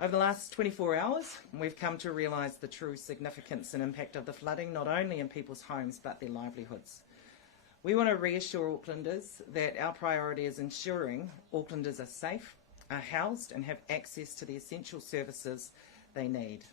Over the last 24 hours, we've come to realise the true significance and impact of the flooding, not only in people's homes but their livelihoods. We want to reassure Aucklanders that our priority is ensuring Aucklanders are safe, are housed and have access to the essential services they need.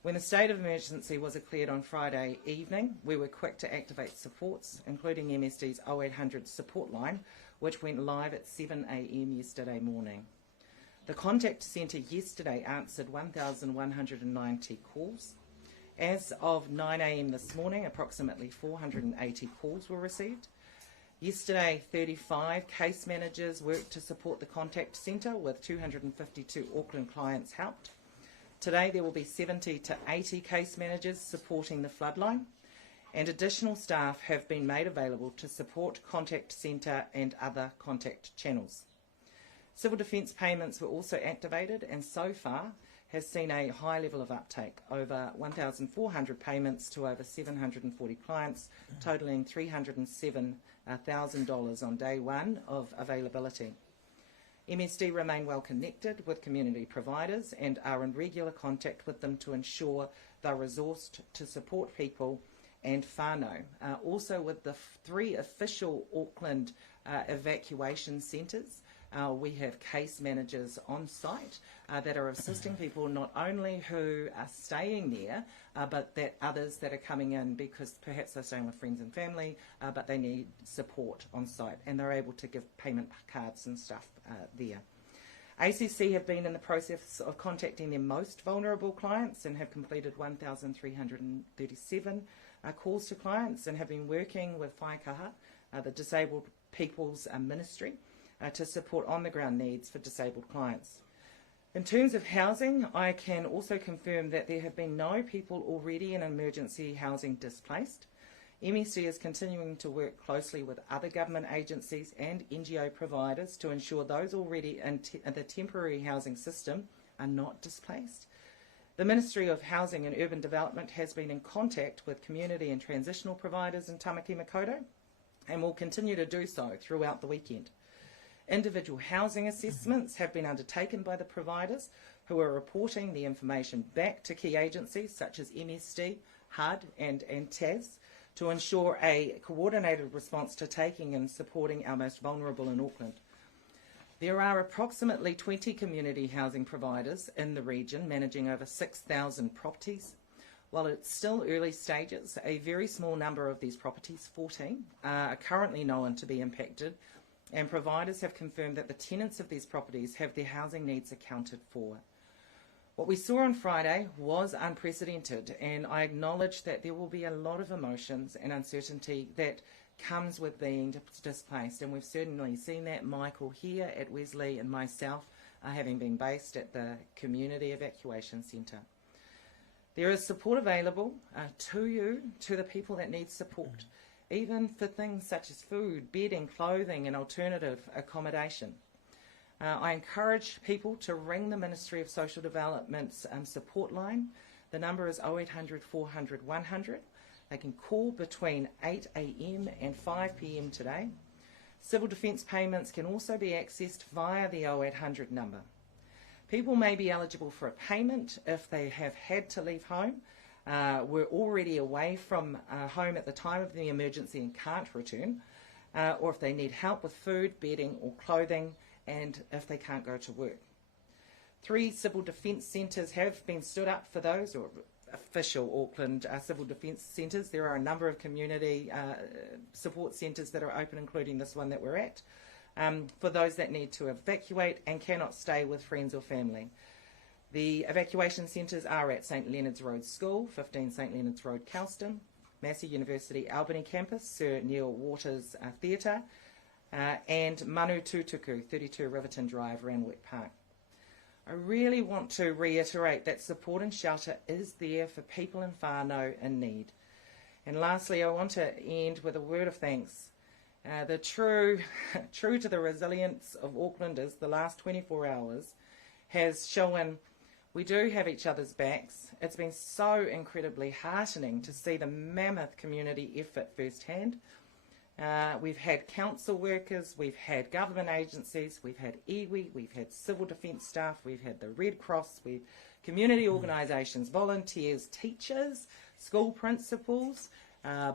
When the state of emergency was declared on Friday evening, we were quick to activate supports, including MSD's 0800 support line, which went live at 7 a.m. yesterday morning. The contact centre yesterday answered 1,190 calls. As of 9 a.m. this morning, approximately 480 calls were received. Yesterday, 35 case managers worked to support the contact centre, with 252 Auckland clients helped. Today there will be 70 to 80 case managers supporting the floodline, and additional staff have been made available to support contact centre and other contact channels. Civil defence payments were also activated and so far has seen a high level of uptake, over 1,400 payments to over 740 clients, totalling $307,000 on day one of availability. MSD remain well connected with community providers and are in regular contact with them to ensure they're resourced to support people and whānau. Also with the 3 official Auckland evacuation centres, we have case managers on site that are assisting people not only who are staying there, but that others that are coming in because perhaps they're staying with friends and family, but they need support on site, and they're able to give payment cards and stuff there. ACC have been in the process of contacting their most vulnerable clients and have completed 1,337 calls to clients, and have been working with Whaikaha, the Disabled People's Ministry, to support on-the-ground needs for disabled clients. In terms of housing, I can also confirm that there have been no people already in emergency housing displaced. MSD is continuing to work closely with other government agencies and NGO providers to ensure those already in the temporary housing system are not displaced. The Ministry of Housing and Urban Development has been in contact with community and transitional providers in Tamaki Makaurau and will continue to do so throughout the weekend. Individual housing assessments have been undertaken by the providers, who are reporting the information back to key agencies such as MSD, HUD and TAS to ensure a coordinated response to taking and supporting our most vulnerable in Auckland. There are approximately 20 community housing providers in the region managing over 6,000 properties. While it's still early stages, a very small number of these properties, 14, are currently known to be impacted, and providers have confirmed that the tenants of these properties have their housing needs accounted for. What we saw on Friday was unprecedented, and I acknowledge that there will be a lot of emotions and uncertainty that comes with being displaced, and we've certainly seen that. Michael here at Wesley and myself having been based at the Community Evacuation Centre. There is support available to you, to the people that need support, even for things such as food, bedding, clothing and alternative accommodation. I encourage people to ring the Ministry of Social Development's support line. The number is 0800 400 100. They can call between 8 a.m. and 5 p.m. today. Civil defence payments can also be accessed via the 0800 number. People may be eligible for a payment if they have had to leave home, were already away from home at the time of the emergency and can't return, or if they need help with food, bedding or clothing, and if they can't go to work. 3 civil defence centres have been stood up for those, or official Auckland civil defence centres. There are a number of community support centres that are open, including this one that we're at, for those that need to evacuate and cannot stay with friends or family. The evacuation centres are at St Leonard's Road School, 15 St Leonard's Road, Kelston, Massey University Albany Campus, Sir Neil Waters Theatre, and Manu Tutuku, 32 Riverton Drive, Randwick Park. I really want to reiterate that support and shelter is there for people in whānau in need. And lastly, I want to end with a word of thanks. The true to the resilience of Aucklanders, the last 24 hours has shown we do have each other's backs. It's been so incredibly heartening to see the mammoth community effort firsthand. We've had council workers, we've had government agencies, we've had iwi, we've had civil defence staff, we've had the Red Cross, we've community organisations, volunteers, teachers, school principals,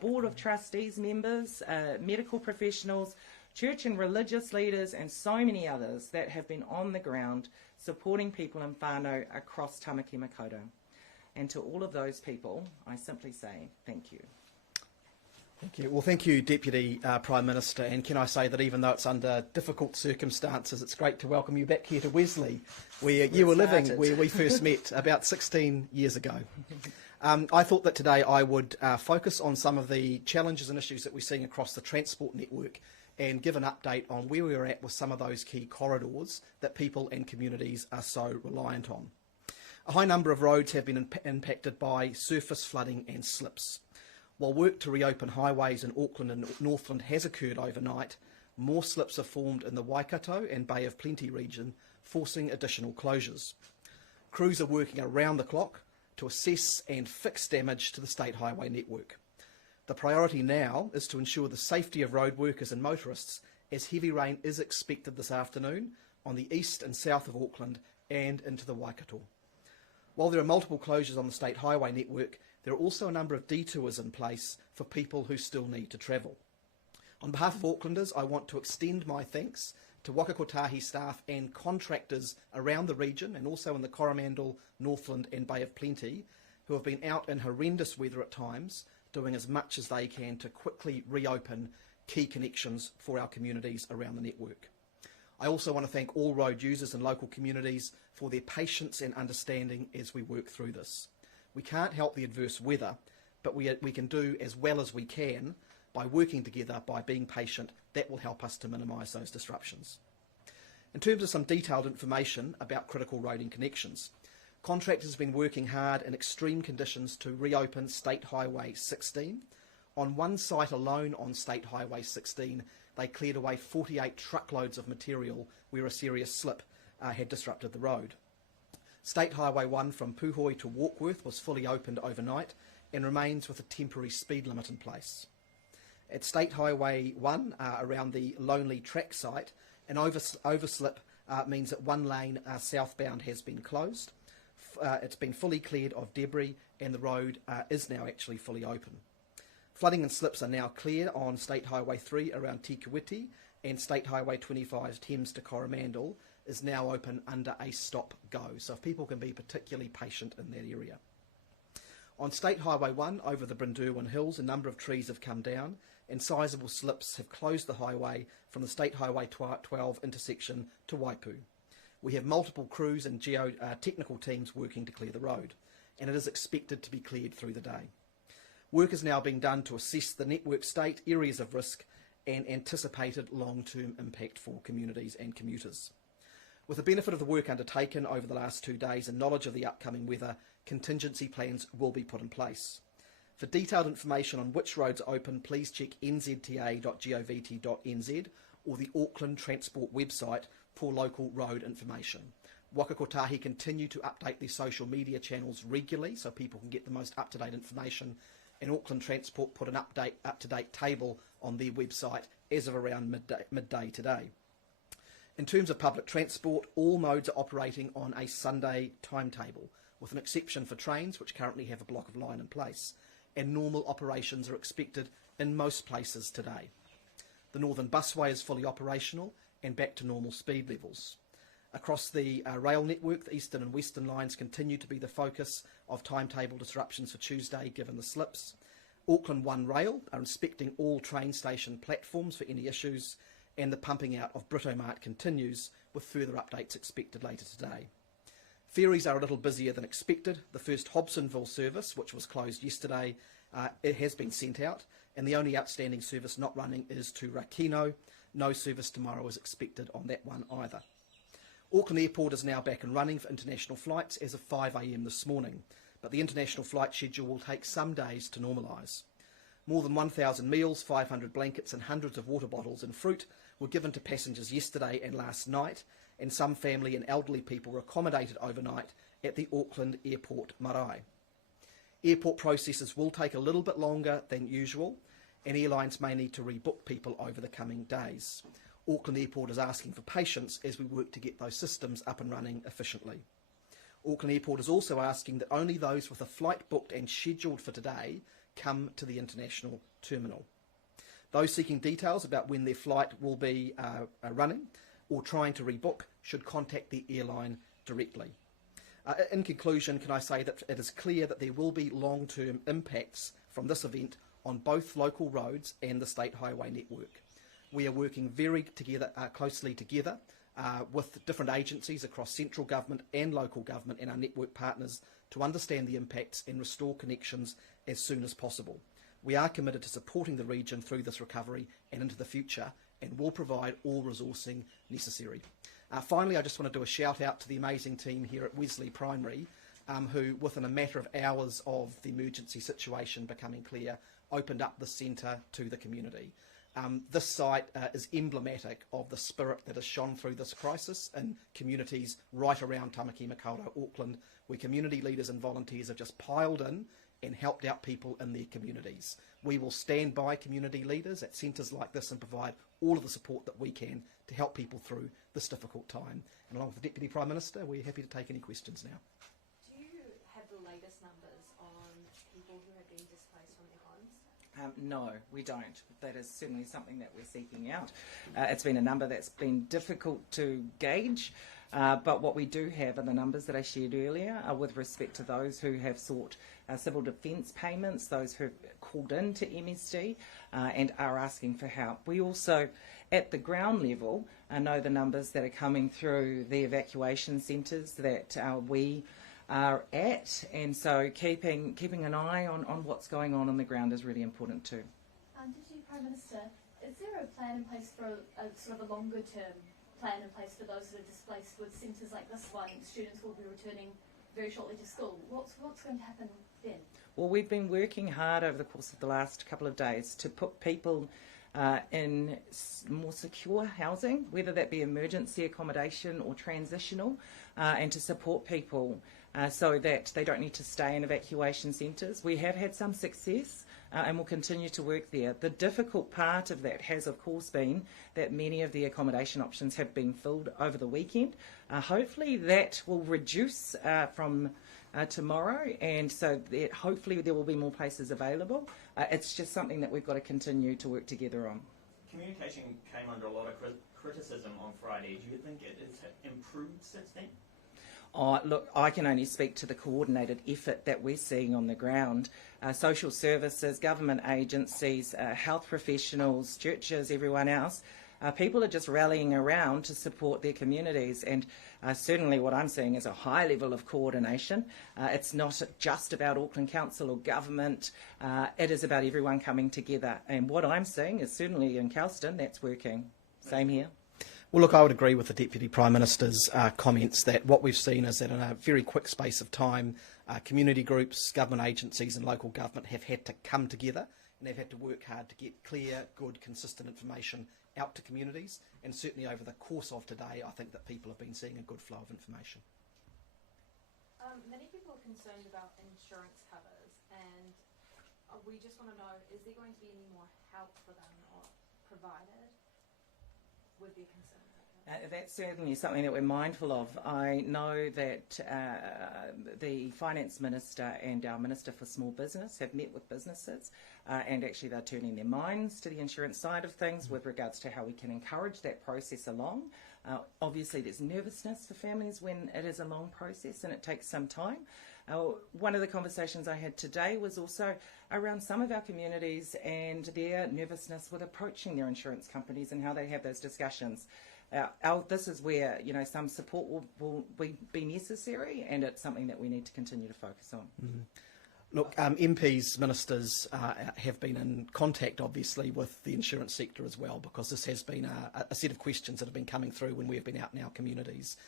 board of trustees members, medical professionals, church and religious leaders, and so many others that have been on the ground supporting people in whānau across Tamaki Makaurau. And to all of those people, I simply say thank you. Thank you. Well, thank you, Deputy Prime Minister. And can I say that even though it's under difficult circumstances, it's great to welcome you back here to Wesley, where you were living, where we first met about 16 years ago. I thought that today I would focus on some of the challenges and issues that we're seeing across the transport network and give an update on where we're at with some of those key corridors that people and communities are so reliant on. A high number of roads have been impacted by surface flooding and slips. While work to reopen highways in Auckland and Northland has occurred overnight, more slips have formed in the Waikato and Bay of Plenty region, forcing additional closures. Crews are working around the clock to assess and fix damage to the state highway network. The priority now is to ensure the safety of road workers and motorists, as heavy rain is expected this afternoon on the east and south of Auckland and into the Waikato. While there are multiple closures on the state highway network, there are also a number of detours in place for people who still need to travel. On behalf of Aucklanders, I want to extend my thanks to Waka Kotahi staff and contractors around the region and also in the Coromandel, Northland and Bay of Plenty, who have been out in horrendous weather at times, doing as much as they can to quickly reopen key connections for our communities around the network. I also want to thank all road users and local communities for their patience and understanding as we work through this. We can't help the adverse weather, but we can do as well as we can by working together, by being patient. That will help us to minimise those disruptions. In terms of some detailed information about critical roading connections, contractors have been working hard in extreme conditions to reopen State Highway 16. On one site alone on State Highway 16, they cleared away 48 truckloads of material where a serious slip had disrupted the road. State Highway 1 from Puhoi to Warkworth was fully opened overnight and remains with a temporary speed limit in place. At State Highway 1, around the Lonely Track site, an overslip means that one lane southbound has been closed. It's been fully cleared of debris and the road is now actually fully open. Flooding and slips are now clear on State Highway 3 around Tikawiti, and State Highway 25 Thames to Coromandel is now open under a stop-go, so if people can be particularly patient in that area. On State Highway 1 over the Brindurwin Hills, a number of trees have come down and sizable slips have closed the highway from the State Highway 12 intersection to Waipu. We have multiple crews and geotechnical teams working to clear the road, and it is expected to be cleared through the day. Work is now being done to assess the network state, areas of risk and anticipated long-term impact for communities and commuters. With the benefit of the work undertaken over the last 2 days and knowledge of the upcoming weather, contingency plans will be put in place. For detailed information on which roads are open, please check nzta.govt.nz or the Auckland Transport website for local road information. Waka Kotahi continue to update their social media channels regularly so people can get the most up-to-date information, and Auckland Transport put an up-to-date table on their website as of around midday today. In terms of public transport, all modes are operating on a Sunday timetable, with an exception for trains, which currently have a block of line in place, and normal operations are expected in most places today. The Northern Busway is fully operational and back to normal speed levels. Across the rail network, the eastern and western lines continue to be the focus of timetable disruptions for Tuesday, given the slips. Auckland One Rail are inspecting all train station platforms for any issues, and the pumping out of Britomart continues, with further updates expected later today. Ferries are a little busier than expected. The first Hobsonville service, which was closed yesterday, it has been sent out, and the only outstanding service not running is to Rakino. No service tomorrow is expected on that one either. Auckland Airport is now back and running for international flights as of 5 a.m. this morning, but the international flight schedule will take some days to normalise. More than 1,000 meals, 500 blankets and hundreds of water bottles and fruit were given to passengers yesterday and last night, and some family and elderly people were accommodated overnight at the Auckland Airport marae. Airport processes will take a little bit longer than usual, and airlines may need to rebook people over the coming days. Auckland Airport is asking for patience as we work to get those systems up and running efficiently. Auckland Airport is also asking that only those with a flight booked and scheduled for today come to the international terminal. Those seeking details about when their flight will be running or trying to rebook should contact the airline directly. In conclusion, can I say that it is clear that there will be long-term impacts from this event on both local roads and the state highway network. We are working very closely together with different agencies across central government and local government and our network partners to understand the impacts and restore connections as soon as possible. We are committed to supporting the region through this recovery and into the future, and will provide all resourcing necessary. Finally, I just want to do a shout out to the amazing team here at Wesley Primary, who, within a matter of hours of the emergency situation becoming clear, opened up the centre to the community. This site is emblematic of the spirit that has shone through this crisis in communities right around Tamaki Makaurau, Auckland, where community leaders and volunteers have just piled in and helped out people in their communities. We will stand by community leaders at centres like this and provide all of the support that we can to help people through this difficult time. And along with the Deputy Prime Minister, we're happy to take any questions now. Do you have the latest numbers on people who have been displaced from their homes? No, we don't. That is certainly something that we're seeking out. It's been a number that's been difficult to gauge, but what we do have are the numbers that I shared earlier with respect to those who have sought civil defence payments, those who have called in to MSD and are asking for help. We also, at the ground level, know the numbers that are coming through the evacuation centres that we are at, and so keeping an eye on what's going on the ground is really important too. Deputy Prime Minister, is there a plan in place for a sort of a longer term plan in place for those that are displaced with centres like this one? Students will be returning very shortly to school. What's going to happen then? Well, we've been working hard over the course of the last couple of days to put people in more secure housing, whether that be emergency accommodation or transitional, and to support people so that they don't need to stay in evacuation centres. We have had some success and will continue to work there. The difficult part of that has, of course, been that many of the accommodation options have been filled over the weekend. Hopefully that will reduce from tomorrow, and so that hopefully there will be more places available. It's just something that we've got to continue to work together on. Communication came under a lot of criticism on Friday. Do you think it has improved since then? Look, I can only speak to the coordinated effort that we're seeing on the ground. Social services, government agencies, health professionals, churches, everyone else. People are just rallying around to support their communities, and certainly what I'm seeing is a high level of coordination. It's not just about Auckland Council or government, it is about everyone coming together, and what I'm seeing is certainly in Kelston that's working. Same here. Well, look, I would agree with the Deputy Prime Minister's comments that what we've seen is that in a very quick space of time, community groups, government agencies and local government have had to come together, and they've had to work hard to get clear, good, consistent information out to communities, and certainly over the course of today I think that people have been seeing a good flow of information. Many people are concerned about insurance covers, and we just want to know, is there going to be any more help for them or provided with their concerns? That's certainly something that we're mindful of. I know that the Finance Minister and our Minister for Small Business have met with businesses and actually they're turning their minds to the insurance side of things with regards to how we can encourage that process along. Obviously there's nervousness for families when it is a long process and it takes some time. One of the conversations I had today was also around some of our communities and their nervousness with approaching their insurance companies and how they have those discussions. This is where some support will be necessary, and it's something that we need to continue to focus on. Mm-hmm. Look, MPs, ministers have been in contact, obviously, with the insurance sector as well, because this has been a set of questions that have been coming through when we have been out in our communities.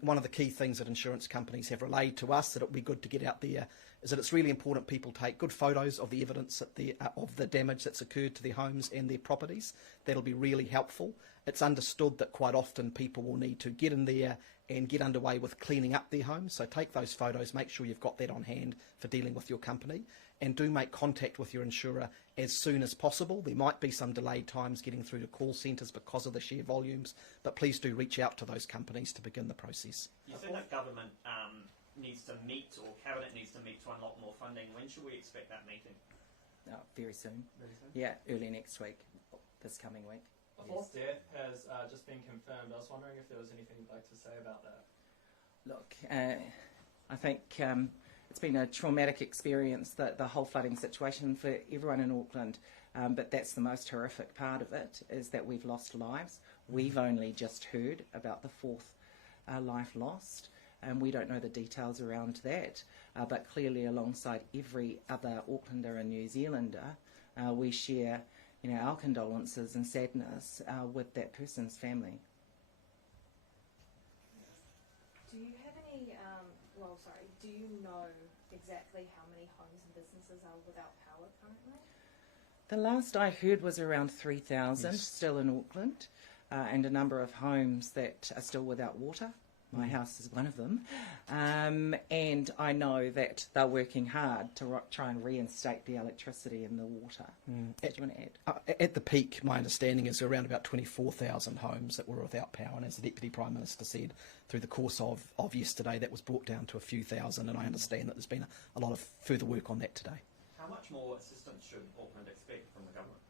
One of the key things that insurance companies have relayed to us that it would be good to get out there is that it's really important people take good photos of the evidence of the damage that's occurred to their homes and their properties. That'll be really helpful it's understood that quite often people will need to get in there and get underway with cleaning up their homes. So take those photos, make sure you've got that on hand for dealing with your company, and do make contact with your insurer as soon as possible. There might be some delayed times getting through to call centres because of the sheer volumes, but please do reach out to those companies to begin the process. You said that government needs to meet, or Cabinet needs to meet to unlock more funding. When should we expect that meeting? Very soon. Very soon? Yeah, early next week, this coming week. A fourth death has just been confirmed. I was wondering if there was anything you'd like to say about that. Look, I think it's been a traumatic experience, the whole flooding situation for everyone in Auckland, but that's the most horrific part of it, is that we've lost lives. We've only just heard about the fourth life lost, and we don't know the details around that, but clearly alongside every other Aucklander and New Zealander, we share our condolences and sadness with that person's family. Do you have any, do you know exactly how many homes and businesses are without power currently? The last I heard was around 3,000 still in Auckland, and a number of homes that are still without water. My house is one of them. And I know that they're working hard to try and reinstate the electricity and the water. Do you want to add? At the peak, my understanding is around about 24,000 homes that were without power, and as the Deputy Prime Minister said, through the course of yesterday, that was brought down to a few thousand, and I understand that there's been a lot of further work on that today. How much more assistance should Auckland expect from the government?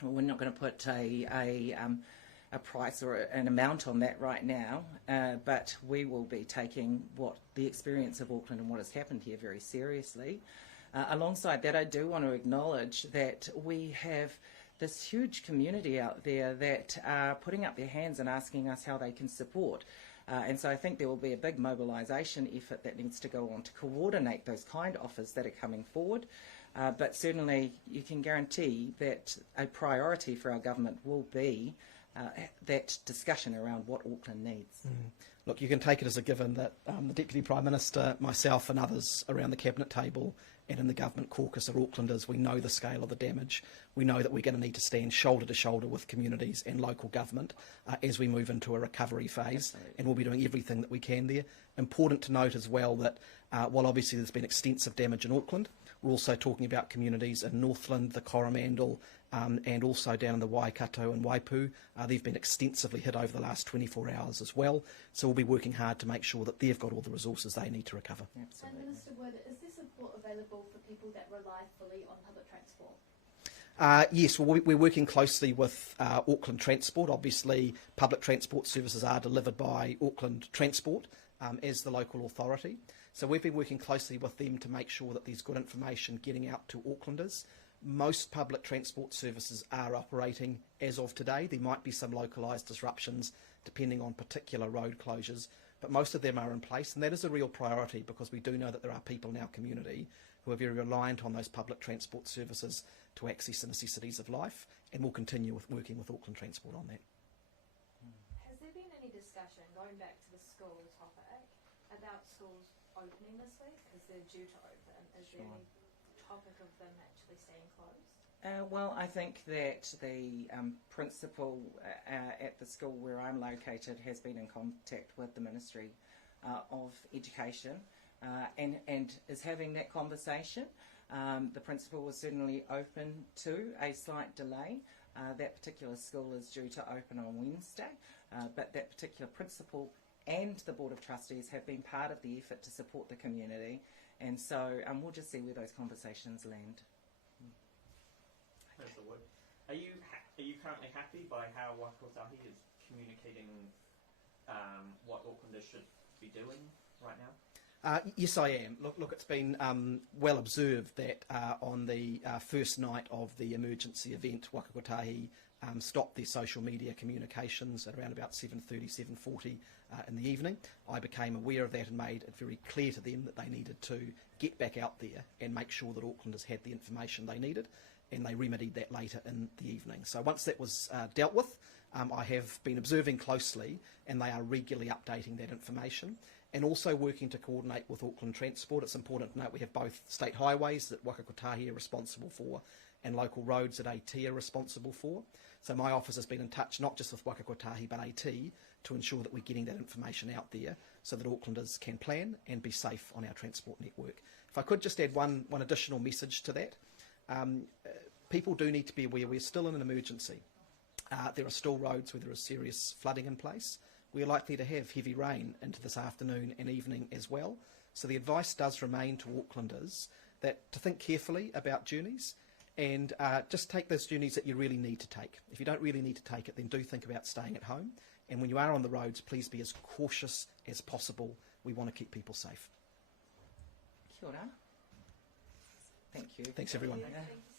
Well, we're not going to put a price or an amount on that right now, but we will be taking the experience of Auckland and what has happened here very seriously. Alongside that, I do want to acknowledge that we have this huge community out there that are putting up their hands and asking us how they can support. And so I think there will be a big mobilisation effort that needs to go on to coordinate those kind offers that are coming forward. But certainly you can guarantee that a priority for our government will be that discussion around what Auckland needs. Look, you can take it as a given that the Deputy Prime Minister, myself and others around the Cabinet table and in the Government caucus are Aucklanders. We know the scale of the damage. We know that we're going to need to stand shoulder to shoulder with communities and local government as we move into a recovery phase. Absolutely. And we'll be doing everything that we can there. Important to note as well that while obviously there's been extensive damage in Auckland, we're also talking about communities in Northland, the Coromandel, and also down in the Waikato and Waipu. They've been extensively hit over the last 24 hours as well. So we'll be working hard to make sure that they've got all the resources they need to recover. Absolutely. And Minister Wood, is there support available for people that rely fully on public transport? Yes, well, we're working closely with Auckland Transport. Obviously, public transport services are delivered by Auckland Transport as the local authority. So we've been working closely with them to make sure that there's good information getting out to Aucklanders. Most public transport services are operating as of today. There might be some localised disruptions depending on particular road closures, but most of them are in place, and that is a real priority because we do know that there are people in our community who are very reliant on those public transport services to access the necessities of life, and we'll continue with working with Auckland Transport on that. Has there been any discussion, going back to the school topic, about schools opening this week? Because they're due to open. Is there any topic of them actually staying closed? Well, I think that the principal at the school where I'm located has been in contact with the Ministry of Education and is having that conversation. The principal was certainly open to a slight delay. That particular school is due to open on Wednesday, but that particular principal and the Board of Trustees have been part of the effort to support the community, and so we'll just see where those conversations land. Mr. Wood, are you currently happy by how Waikotahi is communicating what Aucklanders should be doing right now? Yes, I am. Look, it's been well observed that on the first night of the emergency event, Waikotahi stopped their social media communications at around about 7:30, 7:40 in the evening. I became aware of that and made it very clear to them that they needed to get back out there and make sure that Aucklanders had the information they needed, and they remedied that later in the evening. So once that was dealt with, I have been observing closely, and they are regularly updating that information and also working to coordinate with Auckland Transport. It's important to note we have both state highways that Waikotahi are responsible for and local roads that AT are responsible for. So my office has been in touch not just with Waka Kotahi but AT to ensure that we're getting that information out there so that Aucklanders can plan and be safe on our transport network. If I could just add one additional message to that. People do need to be aware we're still in an emergency. There are still roads where there is serious flooding in place. We're likely to have heavy rain into this afternoon and evening as well. So the advice does remain to Aucklanders that to think carefully about journeys and just take those journeys that you really need to take. If you don't really need to take it, then do think about staying at home. And when you are on the roads, please be as cautious as possible. We want to keep people safe. Kia ora. Thank you. Thanks, everyone. Thank you